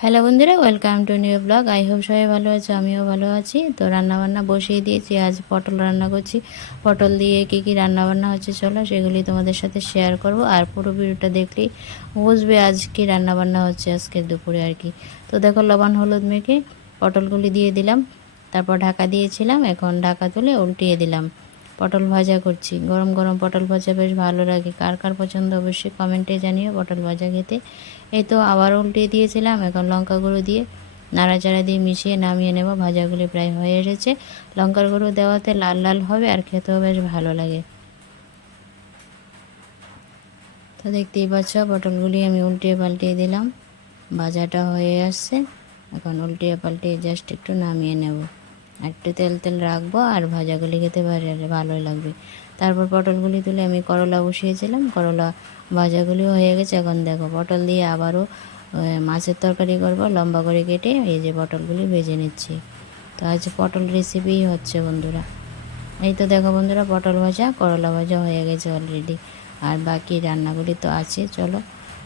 Hello বন্ধুরা welcome to new blog I hope সবাই ভালো আছে, আমিও ভালো আছি। তো রান্নাবান্না বসিয়ে দিয়েছি, আজ পটল রান্না করছি। পটল দিয়ে কী কী রান্নাবান্না হচ্ছে চলো সেগুলি তোমাদের সাথে শেয়ার করব। আর পুরো ভিডিওটা দেখলেই বুঝবে আজ কি রান্না বান্না হচ্ছে আজকে দুপুরে আর কি। তো দেখো, লবণ হলুদ মেখে পটলগুলি দিয়ে দিলাম। তারপর ঢাকা দিয়েছিলাম, এখন ঢাকা তুলে উল্টিয়ে দিলাম। পটল ভাজা করছি। গরম গরম পটল ভাজা বেশ ভালো লাগে। কার কার পছন্দ অবশ্যই কমেন্টে জানিও পটল ভাজা খেতে। এই তো আবার উল্টিয়ে দিয়েছিলাম, এখন লঙ্কা গুঁড়ো দিয়ে নাড়াচাড়া দিয়ে মিশিয়ে নামিয়ে নেব। ভাজাগুলি প্রায় হয়ে এসেছে। লঙ্কার গুঁড়ো দেওয়াতে লাল লাল হবে আর খেতেও বেশ ভালো লাগে। তো দেখতেই পাচ্ছ, পটলগুলি আমি উল্টিয়ে পাল্টিয়ে দিলাম। ভাজাটা হয়ে আসছে। এখন উল্টিয়ে পাল্টিয়ে জাস্ট একটু নামিয়ে নেব। একটু তেল তেল রাখব আর ভাজাগুলি খেতে ভালো ভালোই লাগবে। তারপর পটলগুলি তুলে আমি করলা বসিয়েছিলাম, করলা ভাজাগুলিও হয়ে গেছে। এখন দেখো, পটল দিয়ে আবারও মাছের তরকারি করব, লম্বা করে কেটে এই যে পটলগুলি ভেজে নিচ্ছি। তো আজ পটল রেসিপিই হচ্ছে বন্ধুরা। এই তো দেখো বন্ধুরা, পটল ভাজা, করলা ভাজা হয়ে গেছে অলরেডি আর বাকি রান্নাগুলি তো আছে, চলো।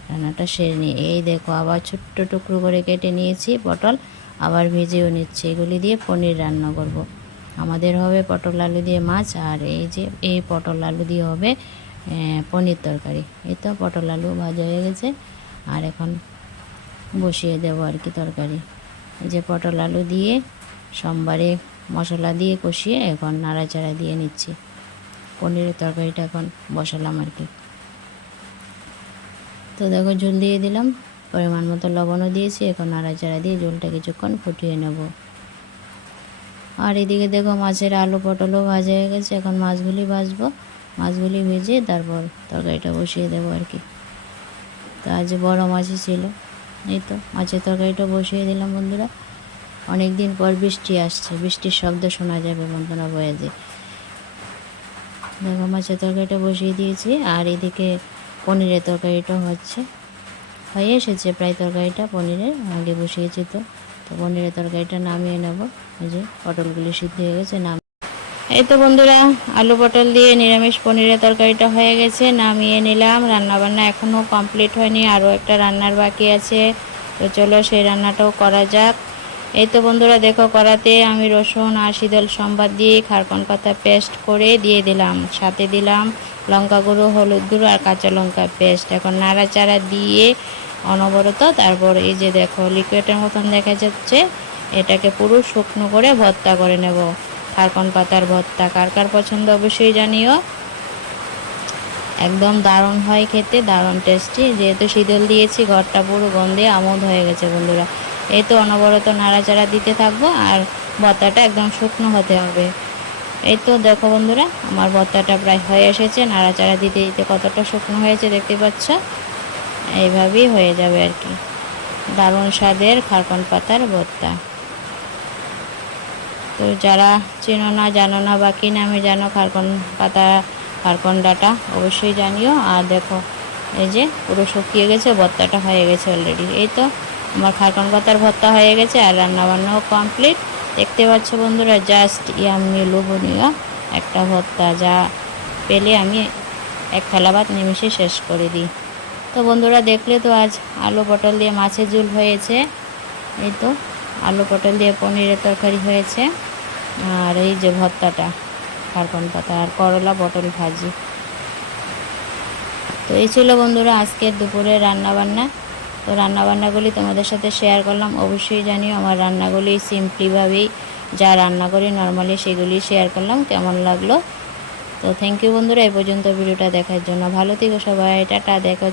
রান্নাটা সেরে নিই। এই দেখো, আবার ছোট্ট টুকরো করে কেটে নিয়েছি পটল। আবার ভেজেও নিচ্ছি। এগুলি দিয়ে পনির রান্না করব। আমাদের হবে পটল আলু দিয়ে মাছ, আর এই যে, এই পটল আলু দিয়ে হবে পনির তরকারি। এই তো পটল আলু ভাজা হয়ে গেছে। আর এখন বসিয়ে দেবো আর কি তরকারি। যে পটল আলু দিয়ে সোমবারে মশলা দিয়ে কষিয়ে এখন নাড়াচাড়া দিয়ে নিচ্ছি। পনিরের তরকারিটা এখন বসালাম আর কি। তো দেখো, ঝোল দিয়ে দিলাম। পরিমাণ মতো লবণও দিয়েছি, এখন নাড়াচাড়া দিয়ে ঝোলটা কিছুক্ষণ ফুটিয়ে নেব। আর এদিকে দেখো মাছের আলু পটলও ভাজা হয়ে গেছে, এখন মাছগুলি ভাজবো। মাছগুলি ভেজে তারপর তরকারিটা বসিয়ে দেবো আর কি। তো আজ বড় মাছই ছিল, এই তো মাছের তরকারিটা বসিয়ে দিলাম বন্ধুরা। অনেক দিন পর বৃষ্টি আসছে, বৃষ্টির শব্দ শোনা যাবে বন্ধুরা বয়েজে দেখো মাছের তরকারিটা বসিয়ে দিয়েছি, আর এদিকে পনিরের তরকারিটা হচ্ছে। হয়ে এসেছে প্রায় তরকারিটা পনিরের আগে বসিয়েছি তো। তো পনিরের তরকারিটা নামিয়ে নেব। এই যে পটলগুলি সিদ্ধ হয়ে গেছে, নাম এই তো বন্ধুরা, আলু পটল দিয়ে নিরামিষ পনিরের তরকারিটা হয়ে গেছে, নামিয়ে নিলাম। রান্নাবান্না এখনও কমপ্লিট হয়নি, আরও একটা রান্নার বাকি আছে। তো চলো সেই রান্নাটাও করা যাক। এই তো বন্ধুরা দেখো করাতে আমি রসুন আর শীতল সম্বাদ দিয়ে খারকন পাতা পেস্ট করে দিয়ে দিলাম। সাথে দিলাম লঙ্কা গুঁড়ো, হলুদ গুঁড়ো আর কাঁচা লঙ্কা পেস্ট এখন নাড়াচাড়া দিয়ে অনবরত তারপর এই যে দেখো লিকুইডের মতন দেখা যাচ্ছে, এটাকে পুরো শুকনো করে ভর্তা করে নেব। খারকন পাতার ভর্তা কার কার পছন্দ অবশ্যই জানিও। একদম দারুণ হয় খেতে, দারুণ টেস্টি যেহেতু শীতল দিয়েছি, ঘরটা পুরো গন্ধে আমোদ হয়ে গেছে বন্ধুরা। এই তো অনবরত নাড়াচাড়া দিতে থাকব আর ভর্তাটা একদম শুকনো হতে হবে। এই তো দেখো বন্ধুরা, আমার ভর্তাটা প্রায় হয়ে এসেছে। নাড়াচাড়া দিতে দিতে কতটা শুকনো হয়েছে দেখতে পাচ্ছ? এইভাবেই হয়ে যাবে আর কি। দারুণ স্বাদের খারকন পাতার ভর্তা তো যারা চেনো না, জানো না বা কী নামে জানো খারকন পাতা, খারকন ডাটা, অবশ্যই জানিও। আর দেখো, এই যে পুরো শুকিয়ে গেছে ভর্তাটা হয়ে গেছে অলরেডি এই তো আমার খারকন পাতার ভর্তা হয়ে গেছে আর রান্নাবান্নাও কমপ্লিট। দেখতে পাচ্ছ বন্ধুরা, জাস্ট ইয়াম্মি লোভনীয় একটা ভর্তা। যা পেলে আমি এক থালা ভাত নিমিশে শেষ করে দিই। তো বন্ধুরা, দেখলে তো আজ আলু পটল দিয়ে মাছের ঝুল হয়েছে। এই তো, আলু পটল দিয়ে পনিরের তরকারি হয়েছে। আর এই যে ভর্তাটা খারকন পাতা আর করলা পটল ভাজি। তো এই ছিল বন্ধুরা, আজকের দুপুরে রান্নাবান্না। তো রান্নাবান্নাগুলি তোমাদের সাথে শেয়ার করলাম। অবশ্যই জানিও আমার রান্নাগুলি সিম্পলিভাবেই যা রান্না করি নর্মালি সেগুলি শেয়ার করলাম। কেমন লাগল? তো থ্যাংক ইউ বন্ধুরা, এই পর্যন্ত ভিডিওটা দেখার জন্য। ভালো থেকো সবাই, টাটা, দেখা